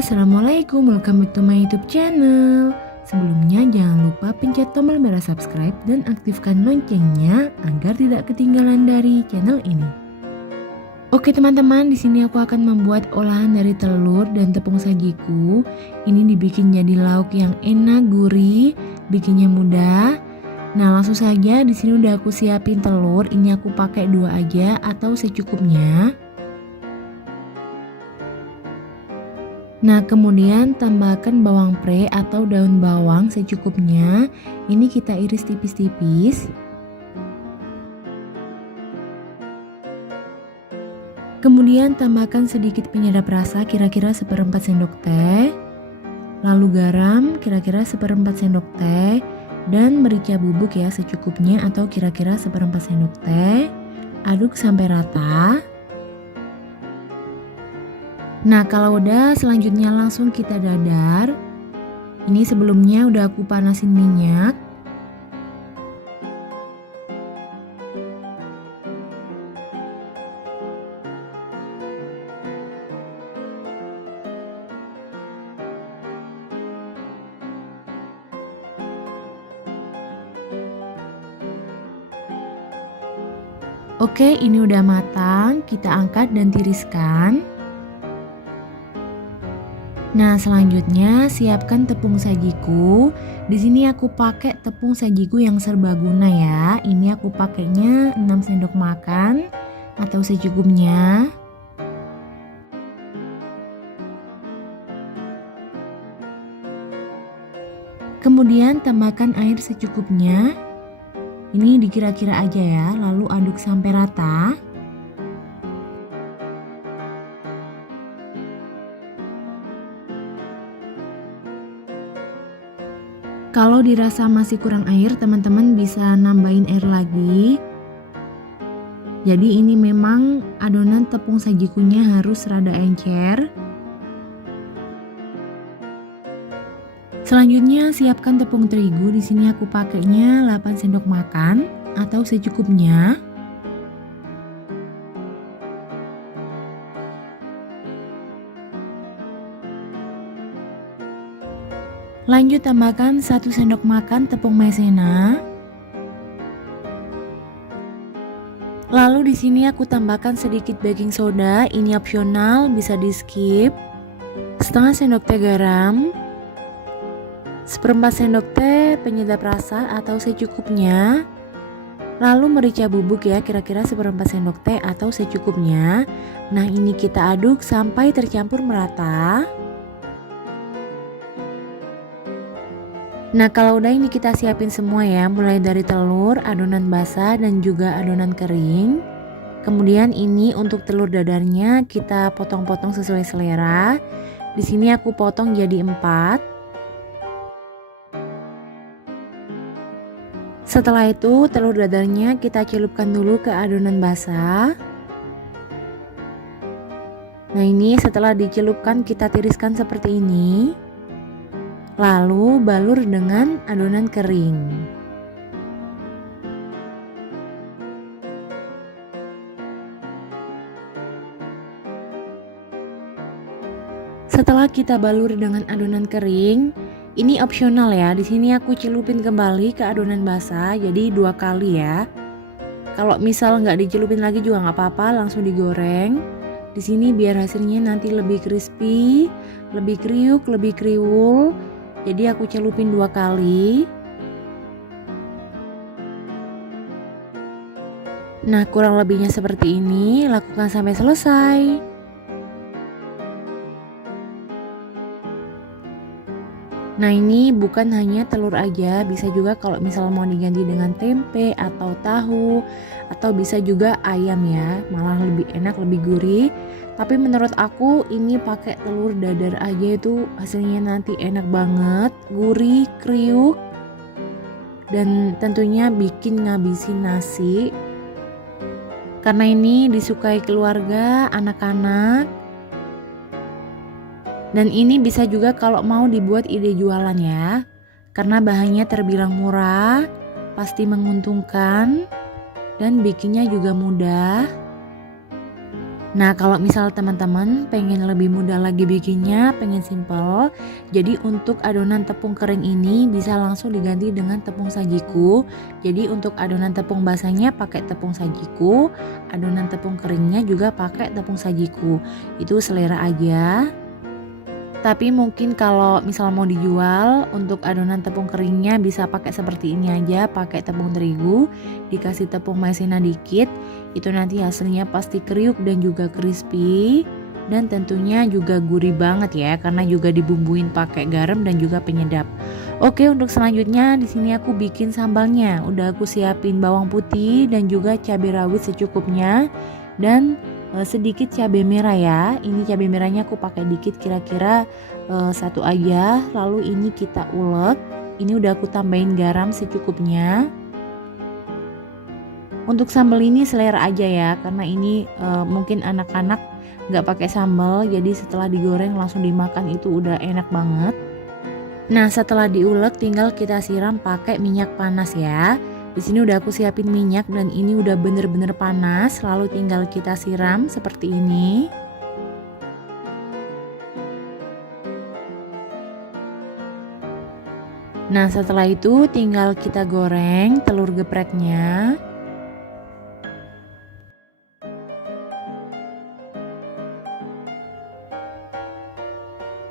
Assalamualaikum, welcome back to my YouTube channel. Sebelumnya jangan lupa pencet tombol merah subscribe dan aktifkan loncengnya agar tidak ketinggalan dari channel ini. Oke teman-teman, di sini aku akan membuat olahan dari telur dan tepung sajiku. Ini dibikin jadi lauk yang enak, gurih, bikinnya mudah. Nah, langsung saja di sini udah aku siapin telur. Ini aku pakai 2 aja atau secukupnya. Nah, kemudian tambahkan bawang pre atau daun bawang secukupnya. Ini kita iris tipis-tipis. Kemudian tambahkan sedikit penyedap rasa kira-kira 1/4 sendok teh. Lalu garam kira-kira 1/4 sendok teh. Dan merica bubuk ya secukupnya atau kira-kira 1/4 sendok teh. Aduk sampai rata. Nah, kalau udah selanjutnya langsung kita dadar. Ini sebelumnya udah aku panasin minyak. Oke, ini udah matang, kita angkat dan tiriskan. Nah, selanjutnya siapkan tepung sajiku. Di sini aku pakai tepung sajiku yang serbaguna ya. Ini aku pakainya 6 sendok makan atau secukupnya. Kemudian tambahkan air secukupnya. Ini dikira-kira aja ya, lalu aduk sampai rata. Kalau dirasa masih kurang air, teman-teman bisa nambahin air lagi. Jadi ini memang adonan tepung sajikunya harus rada encer. Selanjutnya siapkan tepung terigu. Di sini aku pakainya 8 sendok makan atau secukupnya. Lanjut tambahkan 1 sendok makan tepung maizena. Lalu di sini aku tambahkan sedikit baking soda, ini opsional, bisa di skip. Setengah sendok teh garam. 1/4 sendok teh penyedap rasa atau secukupnya. Lalu merica bubuk ya, kira-kira 1/4 sendok teh atau secukupnya. Nah, ini kita aduk sampai tercampur merata. Nah, kalau udah ini kita siapin semua ya, mulai dari telur, adonan basah dan juga adonan kering. Kemudian ini untuk telur dadarnya kita potong-potong sesuai selera. Di sini aku potong jadi 4. Setelah itu telur dadarnya kita celupkan dulu ke adonan basah. Nah, ini setelah dicelupkan kita tiriskan seperti ini. Lalu balur dengan adonan kering. Setelah kita balur dengan adonan kering, ini opsional ya. Di sini aku celupin kembali ke adonan basah, jadi 2 kali ya. Kalau misal nggak dicelupin lagi juga nggak apa-apa, langsung digoreng. Di sini biar hasilnya nanti lebih crispy, lebih kriuk, lebih kriwul. Jadi aku celupin 2 kali. Nah, kurang lebihnya seperti ini, lakukan sampai selesai. Nah, ini bukan hanya telur aja, bisa juga kalau misal mau diganti dengan tempe atau tahu, atau bisa juga ayam ya, malah lebih enak, lebih gurih. Tapi menurut aku ini pakai telur dadar aja itu hasilnya nanti enak banget, gurih, kriuk, dan tentunya bikin ngabisin nasi. Karena ini disukai keluarga, anak-anak. Dan ini bisa juga kalau mau dibuat ide jualan ya. Karena bahannya terbilang murah, pasti menguntungkan, dan bikinnya juga mudah. Nah, kalau misal teman-teman pengen lebih mudah lagi bikinnya, pengen simple, jadi untuk adonan tepung kering ini bisa langsung diganti dengan tepung sajiku. Jadi untuk adonan tepung basahnya pakai tepung sajiku, adonan tepung keringnya juga pakai tepung sajiku. Itu selera aja. Tapi mungkin kalau misal mau dijual untuk adonan tepung keringnya bisa pakai seperti ini aja, pakai tepung terigu, dikasih tepung maizena dikit, itu nanti hasilnya pasti kriuk dan juga crispy dan tentunya juga gurih banget ya karena juga dibumbuin pakai garam dan juga penyedap. Oke, untuk selanjutnya di sini aku bikin sambalnya. Udah aku siapin bawang putih dan juga cabai rawit secukupnya dan sedikit cabai merah ya. Ini cabai merahnya aku pakai dikit, kira-kira satu aja. Lalu ini kita ulek. Ini udah aku tambahin garam secukupnya. Untuk sambal ini selera aja ya, karena ini mungkin anak-anak nggak pakai sambal, jadi setelah digoreng langsung dimakan itu udah enak banget. Nah, setelah diulek tinggal kita siram pakai minyak panas ya. Di sini udah aku siapin minyak dan ini udah bener-bener panas, lalu tinggal kita siram seperti ini. Nah, setelah itu tinggal kita goreng telur gepreknya.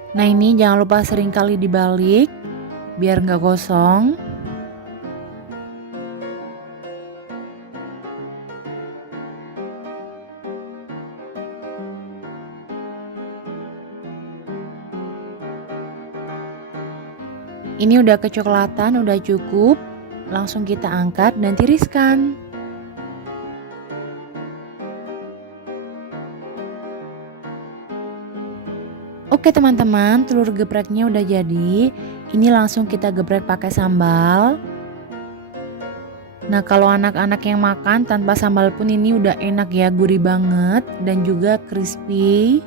Nah, ini jangan lupa sering kali dibalik biar nggak gosong. Ini udah kecoklatan, udah cukup. Langsung kita angkat dan tiriskan. Oke teman-teman, telur gepreknya udah jadi. Ini langsung kita geprek pakai sambal. Nah, kalau anak-anak yang makan tanpa sambal pun ini udah enak ya, gurih banget dan juga crispy.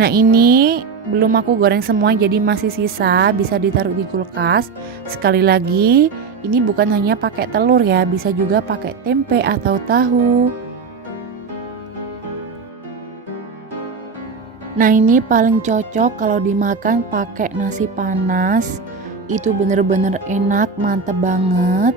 Nah, ini belum aku goreng semua jadi masih sisa, bisa ditaruh di kulkas. Sekali lagi, ini bukan hanya pakai telur ya, bisa juga pakai tempe atau tahu. Nah, ini paling cocok kalau dimakan pakai nasi panas. Itu bener-bener enak, mantep banget.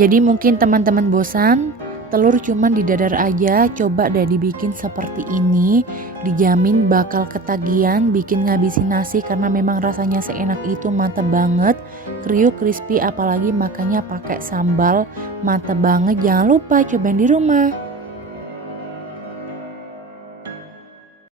Jadi mungkin teman-teman bosan telur cuman didadar aja, coba deh dibikin seperti ini, dijamin bakal ketagihan bikin ngabisin nasi karena memang rasanya seenak itu, mantep banget, kriuk crispy, apalagi makannya pakai sambal, mantep banget. Jangan lupa cobain di rumah.